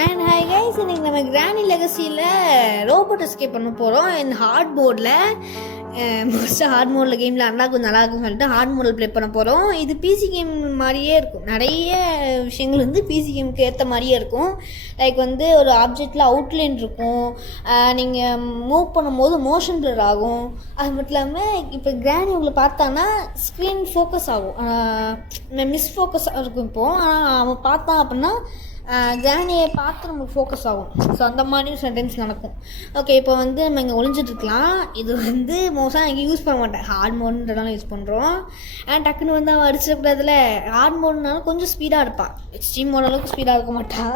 And hi guys, இன்னைக்கு நம்ம granny லெகசியில் robot escape பண்ண போகிறோம். இந்த ஹார்ட் போர்டில் மோஸ்ட்டாக ஹார்ட் மோடில் கேமில் அண்ணா கொஞ்சம் நல்லா இருக்குன்னு சொல்லிட்டு ஹார்ட் மோடில் ப்ளே பண்ண போகிறோம். இது பிசி கேம் மாதிரியே இருக்கும். நிறைய விஷயங்கள் வந்து பிசி கேமுக்கு ஏற்ற மாதிரியே இருக்கும். லைக் வந்து ஒரு ஆப்ஜெக்டில் அவுட்லைன் இருக்கும், நீங்கள் மூவ் பண்ணும்போது மோஷன் ப்ளர் ஆகும். அது மட்டும் இல்லாமல் இப்போ கிரானி உங்களை பார்த்தான்னா ஸ்க்ரீன் ஃபோக்கஸ் ஆகும், மிஸ் ஃபோக்கஸாக இருக்கும். இப்போது ஆனால் அவன் பார்த்தான் அப்படின்னா கிரானியை பார்த்து நமக்கு ஃபோக்கஸ் ஆகும். ஸோ அந்த மாதிரி சென்டென்ஸ் நடக்கும். ஓகே, இப்போ வந்து நம்ம இங்கே ஒளிஞ்சிட்ருக்கலாம். இது வந்து மோஸ்ட்டாக இங்கே யூஸ் பண்ண மாட்டேன், ஹார்ட் மோடுன்றதால யூஸ் பண்ணுறோம். அண்ட் டக்குன்னு வந்து அவன் அடிச்சிடக்கூடாதுல. ஹார்ட் மோடுனாலும் கொஞ்சம் ஸ்பீடாக இருப்பாள், எக்ஸ்ட்ரீம் மோட் அளவுக்கு ஸ்பீடாக இருக்க மாட்டா.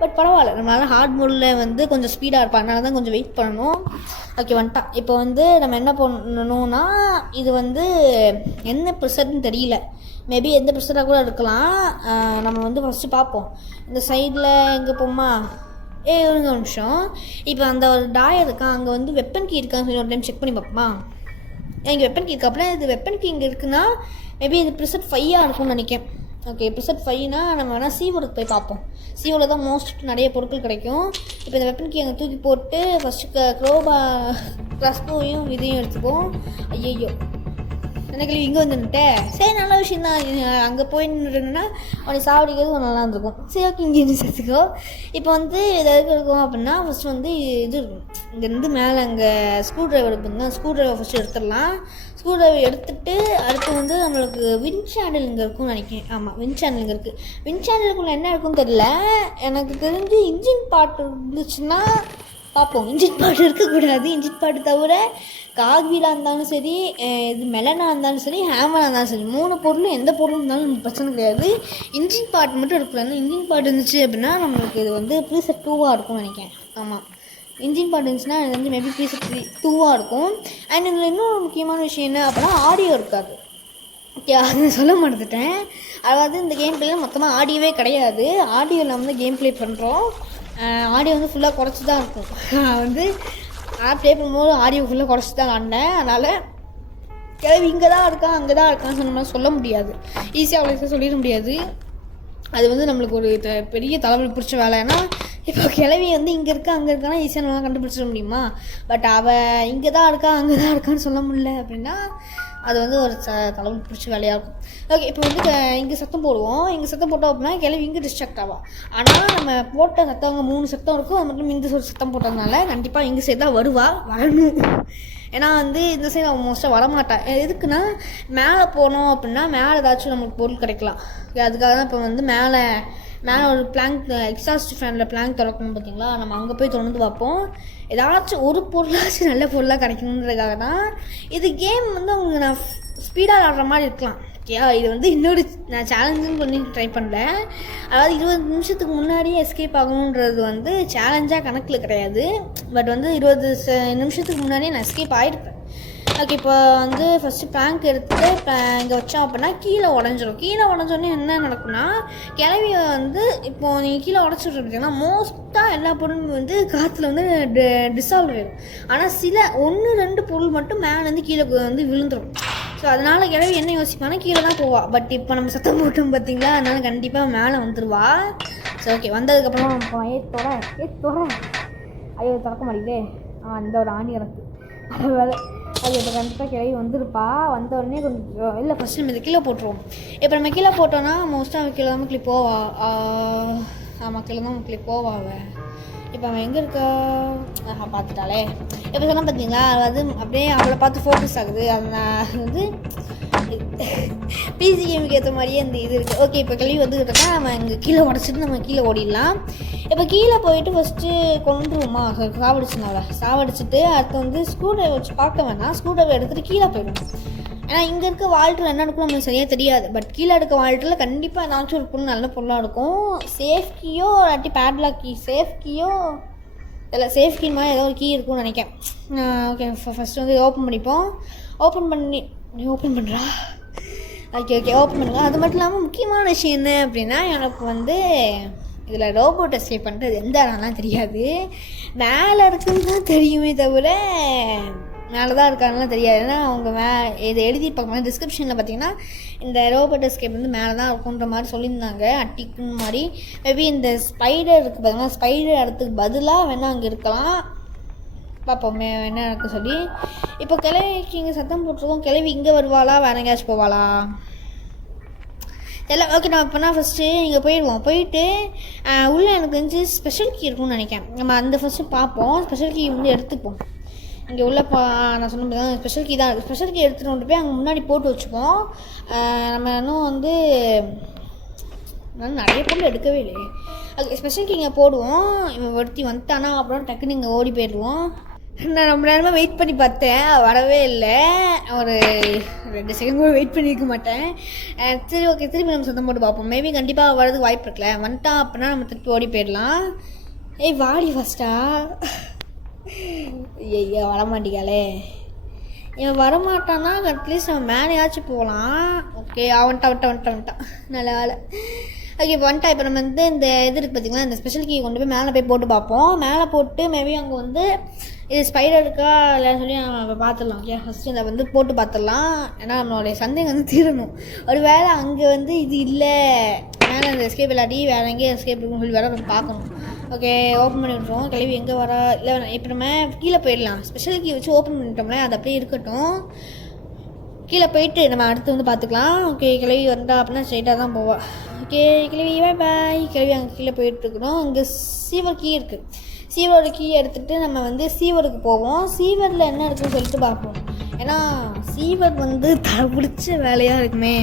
பட் பரவாயில்ல, நம்மளால ஹார்ட் மோடில் வந்து கொஞ்சம் ஸ்பீடாக இருப்பாள், அதனால தான் கொஞ்சம் வெயிட் பண்ணணும். ஓகே, வந்துட்டான். இப்போ வந்து நம்ம என்ன பண்ணணும்னா, இது வந்து என்ன ப்ரெஷர்னு தெரியல, மேபி எந்த ப்ரெஷராக கூட இருக்கலாம். நம்ம வந்து ஃபஸ்ட்டு பார்ப்போம். இந்த சைடில் எங்கே போமா, ஒரு நிமிஷம். இப்போ அந்த ஒரு டாய் இருக்கான், அங்கே வந்து வெப்பன் கீ இருக்கான்னு சொல்லி ஒரு டைம் செக் பண்ணி பார்ப்போமா. இங்கே வெப்பன் கீ இருக்கா, அப்படின்னா இது வெப்பன் கீ இங்கே இருக்குன்னா மேபி இது ப்ரிசெட் 5 இருக்கும்னு நினைக்கிறேன். ஓகே, ப்ரிசெட் 5னா நம்ம வேணால் சீவோடுக்கு போய் பார்ப்போம். சீவோவில் தான் மோஸ்ட் நிறைய பொருட்கள் கிடைக்கும். இப்போ இந்த வெப்பன் கீ அங்கே தூக்கி போட்டு ஃபஸ்ட்டு க்ரோபா க்ளஸ்போவையும் இதையும் எடுத்துப்போம். ஐயோ, எனக்கு இங்கே வந்துட்டேன். சரி, நல்ல விஷயம் தான். அங்கே போய் நின்றுன்னா அவனை சாவடிக்கிறது ஒரு நல்லா இருந்திருக்கும். சரி, ஓகே, இங்கே இருந்து சேர்த்துக்கோ. இப்போ வந்து எதாவது இருக்கும் அப்படின்னா ஃபஸ்ட்டு வந்து இது இருக்கும். இங்கேருந்து மேலே அங்கே ஸ்க்ரூ ட்ரைவர் இருக்குதுங்க, ஸ்க்ரூ ட்ரைவர் ஃபஸ்ட்டு எடுத்துடலாம். ஸ்க்ரூ ட்ரைவர் எடுத்துகிட்டு அடுத்து வந்து நம்மளுக்கு வின் சேனல் இங்கே இருக்கும்னு நினைக்கிறேன். ஆமாம், வின் சேனல் இங்கே இருக்குது. வின் சேனலுக்குள்ளே என்ன இருக்குன்னு தெரியல. எனக்கு தெரிஞ்சு இன்ஜின் பார்ட் இருந்துச்சுன்னா பார்ப்போம். இன்ஜின் பார்ட் இருக்கக்கூடாது. இன்ஜின் பார்ட்டு தவிர காக்வீலாக இருந்தாலும் சரி, இது மெலனாக இருந்தாலும் சரி, ஹேமராக இருந்தாலும் சரி, 3 பொருளும் எந்த பொருள் இருந்தாலும் நமக்கு பிரச்சனை கிடையாது. இன்ஜின் பார்ட் மட்டும் இருக்கக்கூடாது. இன்ஜின் பார்ட் இருந்துச்சு அப்படின்னா நம்மளுக்கு இது வந்து ப்ரீசெட் 2 இருக்கும்னு நினைக்கிறேன். ஆமாம், இன்ஜின் பார்ட் இருந்துச்சுன்னா இது வந்து மேபி ப்ரீசெட் 2 இருக்கும். அண்ட் இதில் இன்னொரு முக்கியமான விஷயம் என்ன அப்படின்னா, ஆடியோ இருக்காது. ஓகே, அதை சொல்ல மறந்துட்டேன். அதாவது இந்த கேம் பிளேயில் மொத்தமாக ஆடியோவே கிடையாது. ஆடியோ நம்ம தான் கேம் ப்ளே பண்ணுறோம். ஆடியோ வந்து ஃபுல்லாக குறைச்சி தான் இருக்கும். வந்து ப்ளே பண்ணும்போது ஆடியோ ஃபுல்லாக குறைச்சி தான் ஆடினேன். அதனால் கிளவி இங்கே தான் இருக்கான் அங்கே தான் இருக்கான்னு சொன்னோம்னா சொல்ல முடியாது, ஈஸியாக அவ்வளோ சொல்லிட முடியாது. அது வந்து நம்மளுக்கு ஒரு பெரிய தலைவலி பிடிச்ச வேலை. ஏன்னா இப்போ கிளவி வந்து இங்கே இருக்கா அங்கே இருக்கான்னா ஈஸியாக நம்மளால் கண்டுபிடிச்சிட முடியுமா. பட் அவள் இங்கே தான் இருக்கா அங்கே தான் இருக்கான்னு சொல்ல முடியல அப்படின்னா அது வந்து ஒரு தலைவலி பிடிச்ச வேலையாக இருக்கும். ஓகே, இப்போ வந்து இங்கே சத்தம் போடுவோம். இங்கே சத்தம் போட்டோம் அப்படின்னா கிளவி இங்கே டிஸ்ட்ராக்ட் ஆகும். ஆனால் நம்ம போட்ட சத்தம் அங்கே 3 சத்தம் இருக்கும். அது மட்டும் இந்த சத்தம் போட்டதுனால கண்டிப்பாக இங்கே சைடு தான் வரணும். ஏன்னா வந்து இந்த சைடு அவன் மோஸ்ட்டாக வரமாட்டான். எதுக்குன்னா மேலே போனோம் அப்படின்னா மேலே ஏதாச்சும் நமக்கு பொருள் கிடைக்கலாம். அதுக்காக தான் இப்போ வந்து மேலே ஒரு பிளாங்க், எக்ஸாஸ்ட் ஃபேனில் பிளாங்க் திறக்கணும் பார்த்தீங்களா. நம்ம அங்கே போய் தொடர்ந்து பார்ப்போம். ஏதாச்சும் ஒரு பொருளாச்சும் நல்ல பொருளாக கிடைக்கணுன்றதுக்காக தான். இது கேம் வந்து அவங்க நான் ஸ்பீடாக ஆடுற மாதிரி இருக்கலாம். ஓகே, இது வந்து இன்னொரு நான் சேலஞ்சுன்னு பண்ணி ட்ரை பண்ணேன். அதாவது 20 நிமிஷத்துக்கு முன்னாடியே எஸ்கேப் ஆகணுன்றது வந்து சேலஞ்சாக கணக்கில் கிடையாது. பட் வந்து 20 நிமிஷத்துக்கு முன்னாடியே நான் எஸ்கேப் ஆகிருப்பேன். ஓகே, இப்போ வந்து ஃபஸ்ட்டு பிளாங்க் எடுத்துகிட்டு இங்கே வச்சோம் அப்படின்னா கீழே உடஞ்சிரும். கீழே உடஞ்சோடனே என்ன நடக்கும்னா கிளவியை வந்து இப்போது நீங்கள் கீழே உடச்சிட்டு இருக்கீங்கன்னா மோஸ்ட்டாக எல்லா பொருளும் வந்து காற்றுல வந்து டிசால்வ் ஆகிடும். ஆனால் சில 1-2 பொருள் மட்டும் மேலேருந்து கீழே வந்து விழுந்துடும். ஸோ அதனால் கிளவி என்ன யோசிப்பானா கீழே தான் போவாள். பட் இப்போ நம்ம சத்தம் போட்டோம் பார்த்தீங்களா, அதனால் கண்டிப்பாக மேலே வந்துடுவா. ஸோ ஓகே, வந்ததுக்கப்புறமா இப்போ ஏத்தோட ஐயோ திறக்க மாட்டேங்குதே. இந்த ஒரு ஆணி இறக்கு அது வேலை. அது இப்போ கண்டிப்பாக கிளவி வந்துருப்பா. வந்த உடனே கொஞ்சம் இல்லை ஃபஸ்ட்டு நம்ம இதை கீழே போட்டுருவோம். இப்போ நம்ம கீழே போட்டோன்னா மோஸ்ட்டாக அவன் கீழே தான் கிளிப் போவா. ஆமாம், கீழே தான் கிளிப் போவா அவன். இப்போ அவன் எங்கே இருக்கா பார்த்துட்டாலே. இப்போ சொன்னால் பார்த்தீங்களா, அது அப்படியே அவளை பார்த்து ஃபோக்கஸ் ஆகுது. அது வந்து பிசி கேமுக்கு ஏற்ற மாதிரியே அந்த இது இருக்குது. ஓகே, இப்போ கிளவி வந்துக்கிட்டு இருக்கா. நம்ம இங்கே கீழே உடச்சிட்டு நம்ம கீழே ஓடிடலாம். இப்போ கீழே போயிட்டு ஃபஸ்ட்டு கொண்டுருவோமா, சாவடிச்சுட்டு அடுத்து வந்து ஸ்க்ரூ ட்ரைவர் வச்சு பார்க்க வேணாம். ஸ்க்ரூ ட்ரைவர் எடுத்துகிட்டு கீழே போயிடும். ஏன்னா இங்கே இருக்க வால்ட்டில் என்ன இருக்கும் நம்மளுக்கு சரியாக தெரியாது. பட் கீழே இருக்க வால்ட்டில் கண்டிப்பாக ஏதாச்சும் ஒரு பொருள் நல்ல பொருளாக இருக்கும். சேஃப் கீயோ இல்லாட்டி பேட்லாக் கீ, சேஃப் கீயோ இல்லை சேஃப் கீ மாதிரி ஏதோ ஒரு கீ இருக்கும்னு நினைக்கிறேன். ஓகே, ஃபஸ்ட்டு வந்து ஓப்பன் பண்ணிப்போம். ஓப்பன் பண்ணுறா. ஓகே, ஓப்பன் பண்ணுங்க. அது மட்டும் இல்லாமல் முக்கியமான விஷயம் என்ன அப்படின்னா, எனக்கு வந்து இதில் ரோபோட் எஸ்கேப் பண்ணுறது எந்த இடம்லாம் தெரியாது. மேலே இருக்குன்னு தான் தெரியுமே தவிர மேலே தான் இருக்காங்கலாம் தெரியாது. ஏன்னா அவங்க இதை எழுதியிருப்பாங்க டிஸ்கிரிப்ஷனில் பார்த்தீங்கன்னா இந்த ரோபோட் எஸ்கேப் வந்து மேலே தான் இருக்குன்ற மாதிரி சொல்லியிருந்தாங்க, அட்டிக்குன்னு மாதிரி. மேபி இந்த ஸ்பைடர் இருக்குது பார்த்தீங்கன்னா, ஸ்பைடர் இடத்துக்கு பதிலாக வேணால் அங்கே இருக்கலாம். பார்ப்போமே என்ன இருக்குது சொல்லி. இப்போ கிளவிக்கு இங்கே சத்தம் போட்டிருக்கோம். கிளவி இங்கே வருவாளா, வேறு எங்கேயாச்சும் போவாளா எல்லாம்? ஓகே, நம்ம இப்போனா ஃபஸ்ட்டு இங்கே போயிடுவோம். போயிட்டு உள்ளே எனக்கு தெரிஞ்சு ஸ்பெஷல் கீ இருக்கும்னு நினைக்கிறேன். நம்ம அந்த ஃபஸ்ட்டு பார்ப்போம். ஸ்பெஷல் கீ வந்து எடுத்துப்போம். இங்கே உள்ள நான் சொன்ன மாதிரி தான் ஸ்பெஷல் கீ தான். ஸ்பெஷல் கீ எடுத்துகிட்டு கொண்டு போய் அங்கே முன்னாடி போட்டு வச்சுப்போம். நம்ம இன்னும் வந்து நிறைய பொருள் எடுக்கவே இல்லையே. ஓகே, ஸ்பெஷல் கீ இங்கே போடுவோம். இவன் ஒருத்தி வந்துட்டானா அப்புறம் டக்குன்னு இங்கே ஓடி போயிடுவோம். நான் ரொம்ப நேரமாக வெயிட் பண்ணி பார்த்தேன், வரவே இல்லை. ஒரு 2 செகண்ட் கூட வெயிட் பண்ணியிருக்க மாட்டேன். சரி ஓகே, திருப்பி நம்ம சத்தம் போட்டு பார்ப்போம். மேபி கண்டிப்பாக வரதுக்கு வாய்ப்பு இருக்குல்ல. வந்துட்டான் அப்படின்னா நம்ம திருப்பி ஓடி போயிடலாம். ஏய் வாடி ஃபஸ்ட்டா. ஐயா வரமாட்டிக்காளே. இவன் வரமாட்டான்னா அட்லீஸ்ட் அவன் மேலேயாச்சும் போகலாம். ஓகே, வந்துட்டான். நல்ல வேலை. ஓகே, இப்போ வந்துட்டா. இப்போ நம்ம வந்து இந்த இது இருக்குது பார்த்திங்களா, இந்த ஸ்பெஷல் கீ கொண்டு போய் மேலே போய் போட்டு பார்ப்போம். மேலே போட்டு மேபி அங்கே வந்து இது ஸ்பைடர் இருக்கா இல்லைன்னு சொல்லி நம்ம பார்த்துடலாம். ஓகே, ஃபஸ்ட்டு இதை வந்து போட்டு பார்த்துடலாம். ஏன்னா நம்மளுடைய சந்தேகம் வந்து தீரணும். ஒரு வேளை அங்கே வந்து இது இல்லை, மேலே அந்த எஸ்கேப் இல்லாட்டி வேறு எங்கேயும் எஸ்கேப் இருக்குன்னு சொல்லி வேறு நம்ம பார்க்கணும். ஓகே, ஓப்பன் பண்ணி விட்ருவோம். கிளவி எங்கே வரா இல்லை. இப்போ நம்ம கீழே போயிடலாம். ஸ்பெஷல் கீ வச்சு ஓப்பன் பண்ணிட்டோம்ல, அது அப்படியே இருக்கட்டும். கீழே போயிட்டு நம்ம அடுத்து வந்து பார்த்துக்கலாம். ஓகே, கிளவி வந்தா அப்படின்னா ஸ்ட்ரைட்டாக தான் போவா. ஓகே கிளவி பாய். கிளவி அங்கே கீழே போயிட்டுருக்கணும். இங்கே சீவர் கீ இருக்குது. சீவரோட கீ எடுத்துகிட்டு நம்ம வந்து சீவருக்கு போவோம். சீவரில் என்ன இருக்குன்னு சொல்லிட்டு பார்ப்போம். ஏன்னா சீவர் வந்து பிடிச்ச வேலையாக இருக்குமே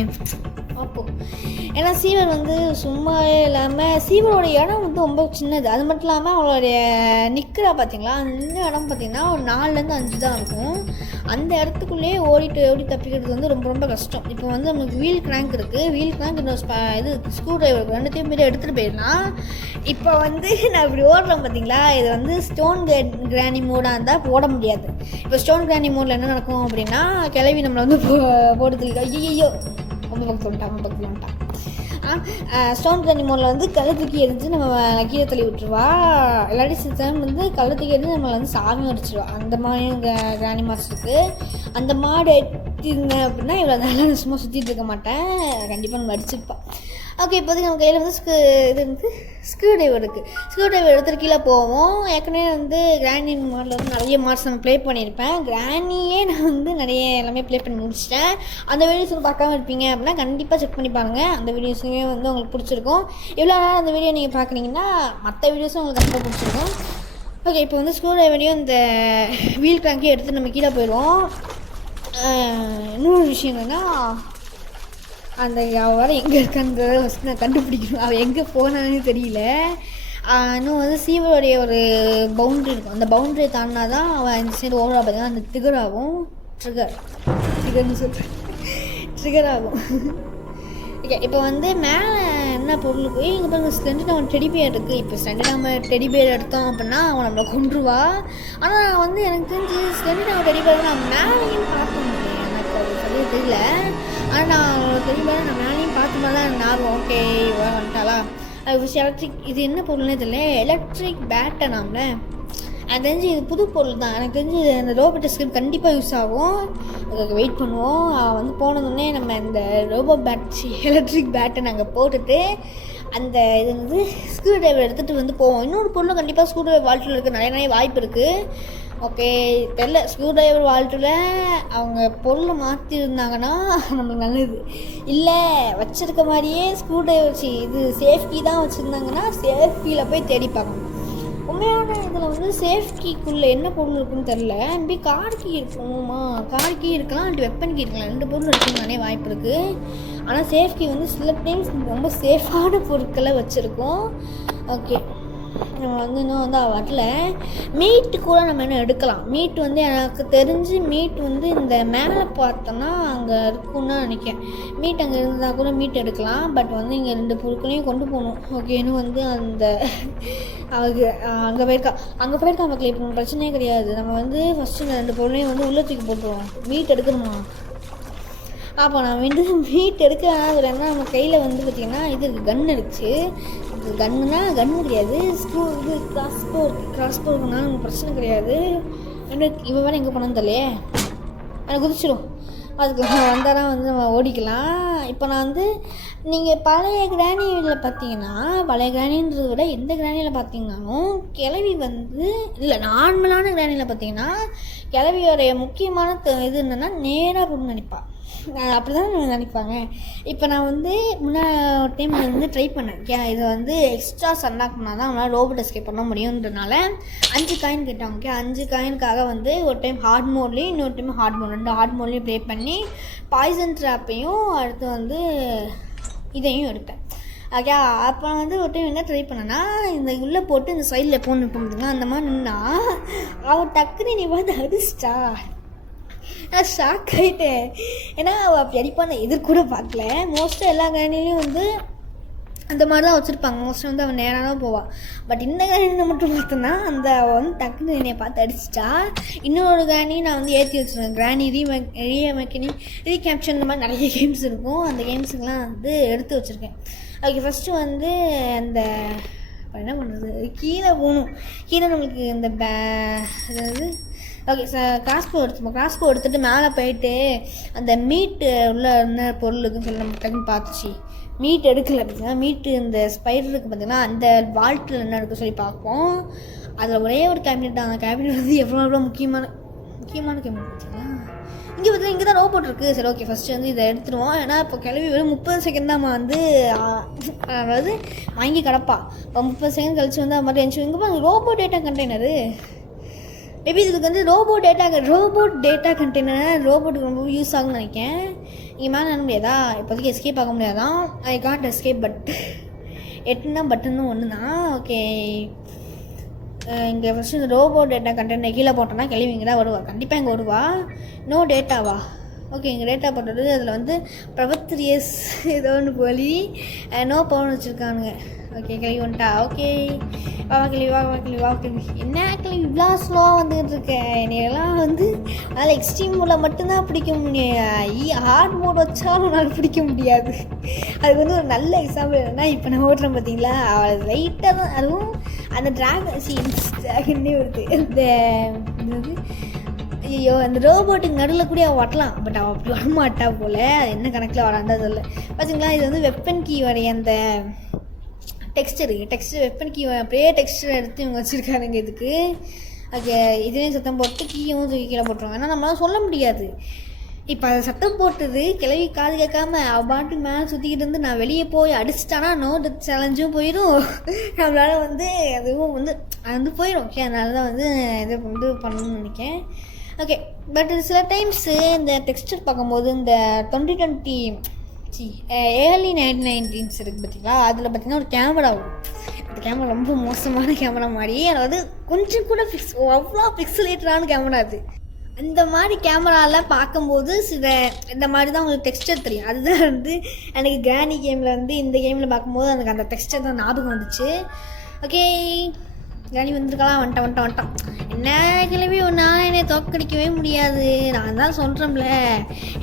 பார்ப்போம். ஏன்னா சீவர் வந்து சும்மாவே இல்லாமல் சீவரோட இடம் வந்து ரொம்ப சின்னது. அது மட்டும் இல்லாமல் அவளுடைய நிற்கிறா பார்த்தீங்களா, அந்த இடம் பார்த்திங்கன்னா ஒரு 4லேருந்து 5 தான் இருக்கும். அந்த இடத்துக்குள்ளேயே ஓடி தப்பிக்கிறது வந்து ரொம்ப ரொம்ப கஷ்டம். இப்போ வந்து நமக்கு வீல் கிராங்க் இருக்குது. வீல் கிராங்க் இது ஸ்க்ரூ டிரைவர் 2த்தையும் மீறி எடுத்துகிட்டு போயிடலாம். இப்போ வந்து நான் இப்படி ஓடுறேன் பார்த்தீங்களா, இது வந்து ஸ்டோன் கிரானி மோடாக இருந்தால் போட முடியாது. இப்போ ஸ்டோன் கிரானி மோடில் என்ன நடக்கும் அப்படின்னா, கிளவி நம்மளை வந்து போடுறதுக்கு ஐயோ ரொம்ப பக்கத்தில் வந்துட்டான். ஸ்டோன் கிரானி மோடில் வந்து கழுத்துக்கி எடுத்து நம்ம கீழே தள்ளி விட்டுருவா. இல்லாட்டி சிஸ்டம் வந்து கழுத்துக்கி எடுத்து நம்மளை வந்து சாமியும் அடிச்சிடுவா. அந்த மாதிரி கிரானி மாஸ் இருக்குது. அந்த மாடு எடுத்திருங்க அப்படின்னா இவ்வளோ நல்லா சும்மா சுற்றிட்டு இருக்க மாட்டேன், கண்டிப்பாக நம்ம அடிச்சிருப்பா. ஓகே, இப்போதைக்கு நம்ம கையில் வந்து இது வந்து ஸ்க்ரூ டிரைவர் இருக்குது. ஸ்க்ரூ டிரைவர் எடுத்துகிட்டு கீழே போவோம். ஏற்கனவே வந்து கிரானி மாடில் வந்து நிறைய மாட்ஸ் நம்ம ப்ளே பண்ணியிருப்பேன். கிரானியே நான் வந்து நிறைய எல்லாமே ப்ளே பண்ணி முடிச்சிட்டேன். அந்த வீடியோஸ் வந்து பார்க்காம இருப்பீங்க அப்படின்னா கண்டிப்பாக செக் பண்ணி பாருங்கள். அந்த வீடியோஸுமே வந்து உங்களுக்கு பிடிச்சிருக்கும். இவ்வளோ நேரம் அந்த வீடியோ நீங்கள் பார்க்குறீங்கன்னா மற்ற வீடியோஸும் உங்களுக்கு கண்டிப்பாக பிடிச்சிருக்கும். ஓகே, இப்போ வந்து ஸ்க்ரூ டிரைவரையும் இந்த வீல் கிராங்கையும் எடுத்து நம்ம கீழே போயிடுவோம். இன்னொரு விஷயம் என்னென்னா, அந்த அவள் வர எங்கே இருக்கான்றதை ஃபஸ்ட்டு நான் கண்டுபிடிக்கணும். அவள் எங்கே போனான்னு தெரியல. இன்னும் வந்து சீவருடைய ஒரு பவுண்ட்ரி இருக்கும். அந்த பவுண்ட்ரியை தாண்டினா தான் அவள் இந்த சைடு ஓவராக பார்த்தீங்கன்னா அந்த ட்ரிகராகும். ட்ரிகர்னு சொல்கிறேன், ட்ரிகர் ஆகும். ஓகே, இப்போ வந்து மேலே என்ன பொருள் போய் இங்கே பாருங்க, ஸ்லெண்டர் நம்ம டெடிபியர் இருக்குது. இப்போ ஸ்லெண்டர் நம்ம டெடிபியர் எடுத்தோம் அப்படின்னா அவன் நம்மளை கொண்டுருவா. ஆனால் வந்து எனக்கு தெரிஞ்சு ஸ்லெண்டர் நம்ம டெடிபியர் நான் மேலேயும் பார்க்க முடியும், எனக்கு அது சரியாக தெரியல. ஆனால் நான் தெரியல, நான் மேலேயும் பார்த்த மாதிரி தான் எனக்கு ஞாபகம். ஓகே, வந்துட்டாளா. அது ஃபஸ்ட் எலக்ட்ரிக், இது என்ன பொருள்னே தெரியல, எலக்ட்ரிக் பேட்டை நாமள எனக்கு தெரிஞ்சு இது புது பொருள் தான். எனக்கு தெரிஞ்சு அந்த ரோபோட் ஸ்கிரிப்ட் கண்டிப்பாக யூஸ் ஆகும். அதுக்கு வெயிட் பண்ணுவோம். வந்து போனதுன்னே நம்ம இந்த எலக்ட்ரிக் பேட்டை நாங்கள் போட்டுட்டு அந்த இது வந்து ஸ்க்ரூ டிரைவர் எடுத்துகிட்டு வந்து போவோம். இன்னொரு பொருளும் கண்டிப்பாக ஸ்க்ரூ டிரைவர் வால்ட்டில் இருக்குது, நிறைய வாய்ப்பு இருக்குது. ஓகே, தெரில, ஸ்க்ரூ டிரைவர் வால்ட்டில் அவங்க பொருளை மாற்றிருந்தாங்கன்னா நம்மளுக்கு நல்லது. இல்லை வச்சுருக்க மாதிரியே ஸ்க்ரூ டிரைவர் இது சேஃப்கி தான் வச்சுருந்தாங்கன்னா சேஃப்கியில் போய் தேடி பார்க்கணும். உண்மையான இதில் வந்து சேஃப்கிக்குள்ளே என்ன பொருள் இருக்குன்னு தெரில. மேபி கார் கீ இருக்குமா, கார் கீ இருக்கலாம், அண்ட் வெப்பன் கீ இருக்கலாம், 2 பொருள் இருக்குன்னு நிறைய வாய்ப்பு இருக்குது. ஆனால் சேஃப்கி வந்து சில டைம்ஸ் ரொம்ப சேஃபான பொருட்களை வச்சுருக்கோம். ஓகே, நம்ம வந்து இன்னும் வந்து வரல. மீட்டு கூட நம்ம என்ன எடுக்கலாம். மீட் வந்து எனக்கு தெரிஞ்சு மீட் வந்து இந்த மேலே பார்த்தோன்னா அங்கே இருக்குன்னு நினைக்கிறேன். மீட் அங்கே இருந்தால் கூட மீட் எடுக்கலாம். பட் வந்து இங்கே 2 பொருட்களையும் கொண்டு போகணும். ஓகே, இன்னும் வந்து அந்த அங்கே போயிருக்கா மக்கள். இப்போ பிரச்சனையே கிடையாது. நம்ம வந்து ஃபஸ்ட்டு இந்த 2 பொருளையும் வந்து உள்ள தூக்கி போட்டுருவோம். மீட் எடுக்கணுமா? அப்போ நான் வந்து மீட் எடுக்கிறேன்னா அதில் என்ன, நம்ம கையில் வந்து பார்த்திங்கன்னா இது இருக்குது, கன் இருந்துச்சு. கன்னுனா கன்று கிடையாது, ஸ்க்ரூ இது கிராஸ்போ இருக்குனால நமக்கு பிரச்சனை கிடையாது. எனக்கு இவன் வேறு எங்கே போனான்னு தெரியலையே, எனக்கு குதிச்சிடும். அதுக்கு வந்தால் வந்து நம்ம ஓடிக்கலாம். இப்போ நான் வந்து நீங்கள் பழைய கிராணியில் பார்த்தீங்கன்னா, பழைய கிராணின்றதை விட எந்த கிராணியில் பார்த்தீங்கன்னாலும் கிளவி வந்து இல்லை, நார்மலான கிராணியில் பார்த்தீங்கன்னா கிளவியோடைய முக்கியமான இது என்னென்னா நேராக போகணும்னு நினைப்பாள். அப்படி தான் நினைப்பாங்க. இப்போ நான் வந்து ஒரு டைம் வந்து ட்ரை பண்ணேன். இதை வந்து எக்ஸ்ட்ரா அன்லாக் பண்ணால் தான் அவங்களால ரோபோட் எஸ்கேப் பண்ண முடியுன்றனால 5 காயின் கேட்டாங்க. 5 காயினுக்காக வந்து ஒரு டைம் ஹார்ட் மோட்லேயும் இன்னொரு டைம் ஹார்ட் மோட் 2 ஹார்ட் மோட்லேயும் ப்ளே பண்ணி பாய்சன் ட்ராப்பையும் அடுத்து வந்து இதையும் எடுத்தேன். ஓகே, அப்போ வந்து ஒரு டைம் என்ன ட்ரை பண்ணேன்னா, இந்த உள்ளே போட்டு இந்த சைடில் எப்போ நிற்போம் அந்த மாதிரி நின்னா அவன் டக்குன்னு நீ வந்து அடிச்சிட்டா. நான் ஷாக் ஆகிட்டேன். ஏன்னா அவள் அப்படி அடிப்பான எதிர்கூட பார்க்கல. மோஸ்ட்டாக எல்லா கிராணிலையும் வந்து அந்த மாதிரி தான் வச்சுருப்பாங்க. மோஸ்ட்டாக வந்து அவன் நேராக தான் போவாள். பட் இந்த கிராணியில் மட்டும் பார்த்தோன்னா அந்த அவள் வந்து டக்குன்னு என்னை பார்த்து அடிச்சிட்டா. இன்னொரு கிராணி நான் வந்து ஏற்றி வச்சுருவேன். கிராணி ரீகேப்சர் இந்த மாதிரி நிறைய கேம்ஸ் இருக்கும். அந்த கேம்ஸுக்கெலாம் வந்து எடுத்து வச்சுருக்கேன். ஓகே, ஃபஸ்ட்டு வந்து அந்த என்ன பண்ணுறது, கீழே போகணும். கீழே நம்மளுக்கு இந்த அதாவது ஓகே கிராஸ்போ எடுத்துப்போம். கிராஸ்போ எடுத்துகிட்டு மேலே போயிட்டு அந்த மீட்டு உள்ள என்ன பொருள் இருக்குன்னு சொல்லி நம்ம டக்குன்னு பார்த்துச்சு. மீட் எடுக்கலை பார்த்தீங்கன்னா, மீட்டு இந்த ஸ்பைடர் இருக்குது பார்த்தீங்கன்னா, அந்த வால்ட்டில் என்ன எடுக்க சொல்லி பார்ப்போம். அதில் ஒரே ஒரு கேபினெட் தான். அந்த கேபினெட் வந்து எவ்வளோ முக்கியமான கேபினெட் பார்த்தீங்களா. இங்கே பார்த்தீங்கன்னா இங்கே தான் ரோபோட் இருக்குது. சரி, ஓகே, ஃபஸ்ட்டு வந்து இதை எடுத்துருவோம். ஏன்னா இப்போ கிளவி வெறும் 30 செகண்ட் தான் வந்து அதாவது வாங்கி கிடப்பா. இப்போ 30 செகண்ட் கழிச்சு வந்து அது மாதிரி இருந்துச்சு. இங்கே பாருங்க ரோபோட் டேட்டா கண்டெய்னரு. மேபி இதுக்கு வந்து ரோபோட் டேட்டா கண்டெய்னர் ரோபோட்டுக்கு ரொம்ப யூஸ் ஆகும்னு நினைக்கிறேன். இங்கே மேலே என்ன முடியாதா, இப்போதைக்கு எஸ்கேப் ஆக முடியாதான். ஐ காண்ட் எஸ்கேப் எட்டுனா பட்டனும் ஒன்று தான். ஓகே, இங்கே ஃபஸ்ட்டு இந்த ரோபோட் டேட்டா கண்டெய்னர் கீழே போட்டோன்னா கிளவி இங்கே தான் வருவா. கண்டிப்பாக இங்கே வருவா. நோ டேட்டாவா? ஓகே, இங்கே டேட்டா போட்டது அதில் வந்து பிரபத்ரியஸ் ஏதோ ஒன்று போலி நோ பவுன் வச்சுருக்கானுங்க. ஓகே, கிளவி வந்துட்டா. ஓகே, வா கிளவி என்ன கிளவி இவ்வளோ ஸ்லோவாக வந்துக்கிட்டு இருக்கேன். என்னையெல்லாம் வந்து அதில் எக்ஸ்ட்ரீம் மோடில் மட்டும்தான் பிடிக்க முடியும். ஹார்ட் மோட் வச்சாலும் நான் பிடிக்க முடியாது. அதுக்கு வந்து ஒரு நல்ல எக்ஸாம்பிள் என்னன்னா, இப்போ நான் ஓட்டுறேன் பார்த்தீங்களா, அவள் லைட்டாக தான். அதுவும் அந்த ட்ராகன்னே வருது. ஐயோ, அந்த ரோபோட்டுக்கு நடுவில் கூட அவள் வரலாம். பட் அவள் அப்படி வரமாட்டா போல். என்ன கணக்கில் வராண்டா சொல்ல பார்த்தீங்களா. இது வந்து வெப்பன் கீ வரைய அந்த டெக்ஸ்டர் வெப்பன் கீ அப்படியே டெக்ஸ்டர் எடுத்து இவங்க வச்சுருக்காருங்க இதுக்கு. ஓகே, இதுலேயும் சத்தம் போட்டு கீயும் தூக்கி கீழே போட்டுருவாங்க. ஏன்னா நம்மளால சொல்ல முடியாது. இப்போ அதை சத்தம் போட்டது கிளவி காது கேட்காம அவள் பாட்டுக்கு மேலே சுற்றிக்கிட்டு இருந்து நான் வெளியே போய் அடிச்சிட்டானா நோ டெத் சேலஞ்சும் போயிடும். நம்மளால வந்து அதுவும் வந்து அது வந்து போயிடும். ஓகே, அதனால தான் வந்து இதை வந்து பண்ணணும்னு நினைக்கிறேன். ஓகே, பட் சில டைம்ஸு இந்த டெக்ஸ்டர் பார்க்கும்போது இந்த 2020 ஏர்லி 1990s இருக்குது பார்த்தீங்களா, அதில் பார்த்தீங்கன்னா ஒரு கேமரா வரும். அந்த கேமரா ரொம்ப மோசமான கேமரா மாதிரி, அதாவது கொஞ்சம் கூட அவ்வளோ பிக்சலேட்டரான கேமரா அது. அந்த மாதிரி கேமராலாம் பார்க்கும்போது சில இந்த மாதிரி தான் உங்களுக்கு டெக்ஸ்டர் தெரியும். அதுதான் வந்து எனக்கு கிராணி கேமில் வந்து இந்த கேமில் பார்க்கும்போது எனக்கு அந்த டெக்ஸ்டர் தான் ஞாபகம் வந்துச்சு. ஓகே, கிராணி வந்துருக்கலாம். வந்துட்டான். என்ன கிளம்பி நான் என்னை தோக்கடிக்கவே முடியாது. நான் தான் சொல்கிறேன்ல,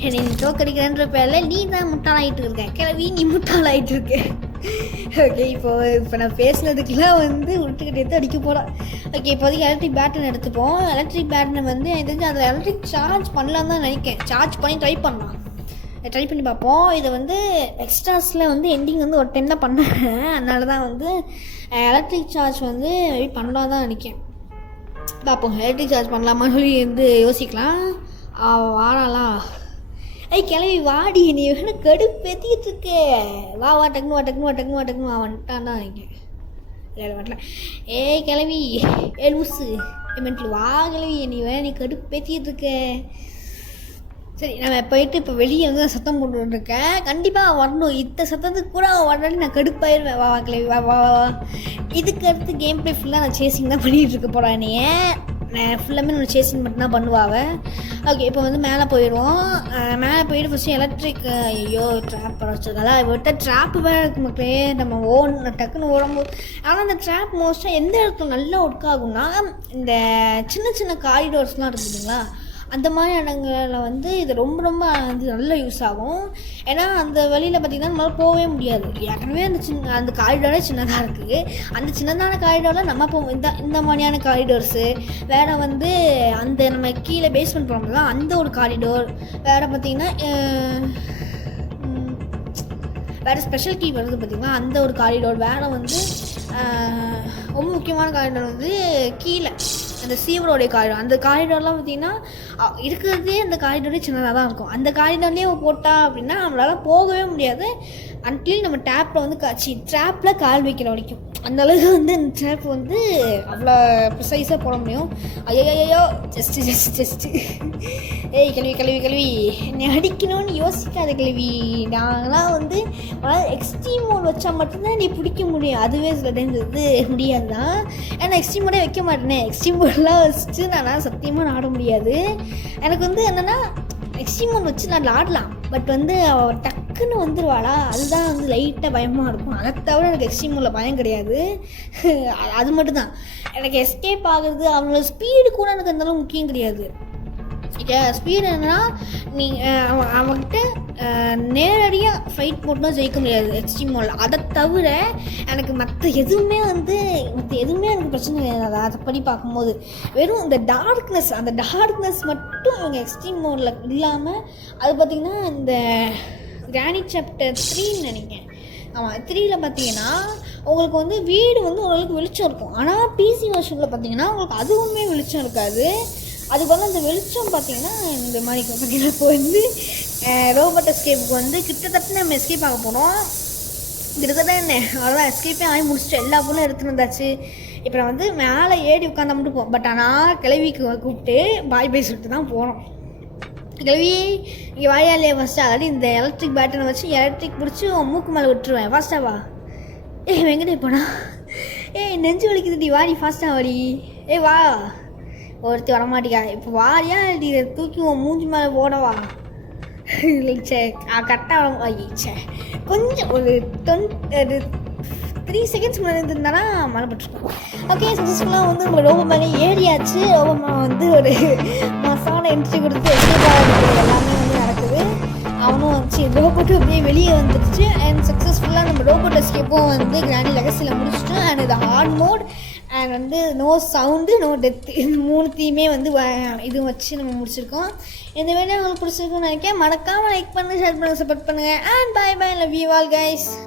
என்னை நீ தோக்கடிக்கிறேன்ற பேரில் நீ தான் முட்டாளாகிட்டு இருக்க. கிளம்பி நீ முட்டாளாகிட்டு இருக்க. ஓகே, இப்போ நான் பேசுனதுக்கெலாம் வந்து விட்டுக்கிட்டு எடுத்து அடிக்க போகிறேன். ஓகே, இப்போதைக்கு எலக்ட்ரிக் பேட்டர்ன் எடுத்துப்போம். எலக்ட்ரிக் பேட்டர்ன் வந்து எனக்கு தெரிஞ்சு அதில் எலக்ட்ரிக் சார்ஜ் பண்ணலாம் தான் நினைக்கிறேன். சார்ஜ் பண்ணி ட்ரை பண்ணி பார்ப்போம். இதை வந்து எக்ஸ்ட்ராஸில் வந்து எண்டிங் வந்து ஒரு டைம் தான் பண்ணேன். அதனால தான் வந்து எலக்ட்ரிக் சார்ஜ் வந்து பண்ணலாம் தான் நினைக்கிறேன். பார்ப்போம், எலக்ட்ரிக் சார்ஜ் பண்ணலாமான்னு சொல்லி வந்து யோசிக்கலாம். வாராலாம். கிளம்பி வாடி, நீ வேணும் கடுப்பேற்றிக்கிட்டு இருக்கே. வா டக்குன்னு வந்துட்டான் தான் நினைக்கிறேன். இல்லை வரல. கிளம்பி லூசு மென்டல் வா கிளம்பி, நீ வேணும் நீ கடுப்பேற்றிக்கிட்டு இருக்க. சரி, நம்ம போயிட்டு இப்போ வெளியே வந்து சத்தம் போட்டுருக்கேன். கண்டிப்பாக வரணும். இந்த சத்தத்துக்கு கூட வரணுன்னு நான் கடுப்பாயிருவேன். வா கிளவி வா. இதுக்கு அடுத்து கேம் பிளே ஃபுல்லாக நான் சேசிங் தான் பண்ணிகிட்டு இருக்க போகிறேன். நான் ஃபுல்லாமே நான் சேசிங் மட்டும்தான் பண்ணுவாங்க. ஓகே, இப்போ வந்து மேலே போயிடுவோம். மேலே போயிட்டு ஃபஸ்ட்டு எலக்ட்ரிக் ட்ராப் வச்சுருக்காங்களா. இவர்கிட்ட ட்ராப்பு வேறு இருக்குது மக்களே. நம்ம டக்குன்னு ஓடும்போது ஆனால் அந்த ட்ராப் மோஸ்ட்டாக எந்த இடத்துல நல்லா ஒர்க் ஆகும்னா இந்த சின்ன காரிடோர்ஸ்லாம் இருக்குதுங்களா, அந்த மாதிரி இடங்களில் வந்து இது ரொம்ப ரொம்ப வந்து நல்ல யூஸ் ஆகும். ஏன்னா அந்த வழியில் பார்த்திங்கன்னா நம்மளால் போகவே முடியாது. ஏற்கனவே அந்த காரிடோரே சின்னதாக இருக்குது. அந்த சின்னதான காரிடோரில் நம்ம இந்த மாதிரியான காரிடோர்ஸு, வேறு வந்து அந்த நம்ம கீழே பேஸ்மெண்ட் போகிறோம்ல அந்த ஒரு காரிடோர், வேறு பார்த்திங்கன்னா வேறு ஸ்பெஷல் கீ வருது பார்த்திங்கன்னா அந்த ஒரு காரிடோர், வேறு வந்து ரொம்ப முக்கியமான காரிடோர் வந்து கீழே அந்த சீவரோடைய காரிடோர். அந்த காரிடோர்லாம் பார்த்திங்கன்னா இருக்கிறதே அந்த காரிடோரே சின்னதாக தான் இருக்கும். அந்த காரிடோர்லேயே போட்டால் அப்படின்னா நம்மளால் போகவே முடியாது அன்டில் நம்ம டேப்பில் வந்து ட்ராப்பில் கால் வைக்கிற வரைக்கும். அந்தளவுக்கு வந்து அந்த ட்ராப் வந்து அவ்வளோ ப்ரிசைஸாக போட முடியும். ஐயோ ஜஸ்ட்டு ஏய் கல்வி என்னை அடிக்கணும்னு யோசிக்காத கல்வி. நாங்களாம் வந்து எக்ஸ்ட்ரீம் மோட் வச்சா மட்டும்தான் நீ பிடிக்க முடியும். அதுவே சில டைம் வந்து முடியாது தான். ஏன்னா எக்ஸ்ட்ரீம் மோடே வைக்க மாட்டேனே. எக்ஸ்ட்ரீம் மோட்லாம் வச்சுட்டு நான் சத்தியமாக ஆட முடியாது. எனக்கு வந்து என்னென்னா எக்ஸ்ட்ரீம் மோட் வச்சு நான் ஆடலாம், பட் வந்து அவள் டக்குன்னு வந்துடுவாளா, அதுதான் வந்து லைட்டாக பயமாக இருக்கும். அதை தவிர எனக்கு எக்ஸ்ட்ரீம் மோடில் பயம் கிடையாது. அது மட்டும்தான் எனக்கு எஸ்கேப் ஆகுறது. அவங்களோட ஸ்பீடு கூட எனக்கு அந்தளவு முக்கியம் கிடையாது. ஸ்பீடு என்னன்னா அவன்கிட்ட நேரடியாக ஃபைட் போட்டுனா ஜெயிக்க முடியாது எக்ஸ்ட்ரீம் மோடில். அதை தவிர எனக்கு மற்ற எதுவுமே எனக்கு பிரச்சனை கிடையாது. அதை படி பார்க்கும்போது வெறும் இந்த அந்த டார்க்னஸ் மட்டும் அவங்க எக்ஸ்ட்ரீம் மோடில் இல்லாமல், அது பார்த்திங்கன்னா இந்த கிரானி சாப்டர் 3ன்னு நினைக்கிறேன். ஆமாம் 3ல் பார்த்தீங்கன்னா உங்களுக்கு வந்து வீடு வந்து ஓரளவுக்கு வெளிச்சம் இருக்கும். ஆனால் பிசி வெர்ஷனில் பார்த்தீங்கன்னா உங்களுக்கு அதுவுமே வெளிச்சம் இருக்காது. அதுக்கு வந்து அந்த வெளிச்சம் பார்த்திங்கன்னா இந்த மாதிரி பார்த்திங்கன்னா இப்போ வந்து ரோபோட் எஸ்கேப்புக்கு வந்து கிட்டத்தட்ட நம்ம எஸ்கேப் ஆக போகிறோம். கிட்டத்தட்ட என்ன அவ்வளோதான், எஸ்கேப்பே ஆகி முடிச்சுட்டு எல்லா பொருளும் எடுத்துகிட்டு வந்தாச்சு. இப்போ நான் வந்து மேலே ஏறி உட்காந்து மட்டும் போவோம். பட் ஆனால் கிளவிக்கு கூப்பிட்டு பாய் சொல்லிட்டு தான் போகிறோம். கிளவி இங்கே வாயா இல்லையா ஃபஸ்ட்டு, அதாவது இந்த எலக்ட்ரிக் பேட்டனை வச்சு எலக்ட்ரிக் பிடிச்சி மூக்கு மேலே விட்டுருவேன். ஃபாஸ்ட்டாக வா. வெங்கடே போனா நெஞ்சு வலிக்குதுடி, வாடி ஃபாஸ்ட்டாக வாடி. வா. ஒருத்தி வரமாட்டிக்கா. இப்போ வாரியா இப்படி தூக்கி மூஞ்சி மேலே போடவா? கரெக்டாக கொஞ்சம் ஒரு 3 செகண்ட்ஸ் முன்னாடி இருந்திருந்தானா மழை பட்டுருக்கோம். ஓகே, சக்ஸஸ்ஃபுல்லாக வந்து நம்ம ரோபோ மேலே ஏறியாச்சு. ரோபோ வந்து ஒரு மசாலா என்ட்ரி கொடுத்து எல்லாமே வந்து நடக்குது. அவனும் வச்சு ரோபோட்டும் அப்படியே வெளியே வந்துடுச்சு. அண்ட் சக்ஸஸ்ஃபுல்லாக நம்ம ரோபோட் எஸ்கேப்பும் வந்து கிரானி லெகசியில் முடிச்சுட்டு, அண்ட் இது ஹார்ட் மோட் அண்ட் வந்து நோ சவுண்டு நோ டெத்து, இந்த 3த்தையுமே வந்து இது வச்சு நம்ம முடிச்சிருக்கோம். இந்த வீடியோ உங்களுக்கு பிடிச்சிருக்குன்னு நினைக்கிறேன். மறக்காமல் லைக் பண்ணுங்கள், ஷேர் பண்ணுங்கள், சப்போர்ட் பண்ணுங்கள். And bye love you all guys.